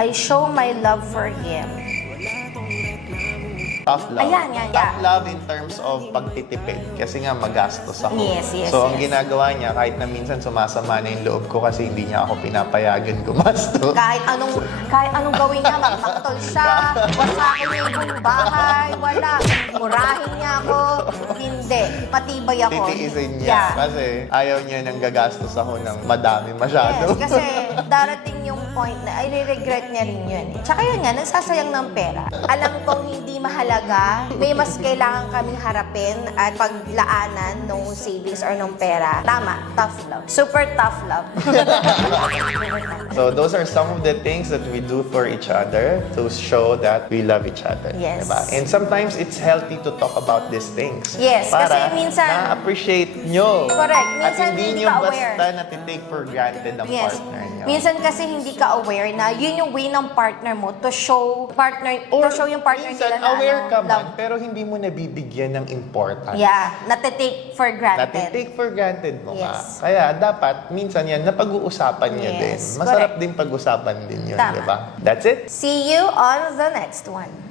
I show my love for him. Tough love. Ayan, yan, Tough yeah. love in terms of pagtitipid. Kasi nga magastos ako. Yes, yes, so, ang yes. ginagawa niya, kahit na minsan sumasama na yung loob ko kasi hindi niya ako pinapayagan gumastos. Kahit anong gawin niya, magtaktol siya, wasakin niya yung bahay, wala. Murahin niya ako, hindi. Matibay ako. Titiisin niya. Yeah. Kasi ayaw niya nang gagastos ako ng madami masyado. Yes, kasi darating yung point na ay regret niya rin yun. Tsaka yun nga, nagsasayang ng pera. Alam kong hindi mahalaga, may mas kailangan kaming harapin at paglaanan ng savings or ng pera. Tama, tough love. Super tough love. So those are some of the things that we do for each other to show that we love each other. Yes. Diba? And sometimes it's healthy to talk about these things. Yes, para kasi minsan- na-appreciate nyo. Correct. At Minsan hindi hindi nyo ka aware. basta natitake for granted ang Yes. partner nyo. Minsan kasi hindi ka aware na yun yung way ng partner mo to show yung partner minsan, nila na aware ka man, love. pero hindi mo nabibigyan ng importance. Yeah, natitake for granted. Natitake for granted mo nga. Yes. Kaya dapat, minsan yan, napag-uusapan nyo din. Yes, Masarap correct. din pag-usapan din yun, Tama. di ba? That's it. See you on the next one.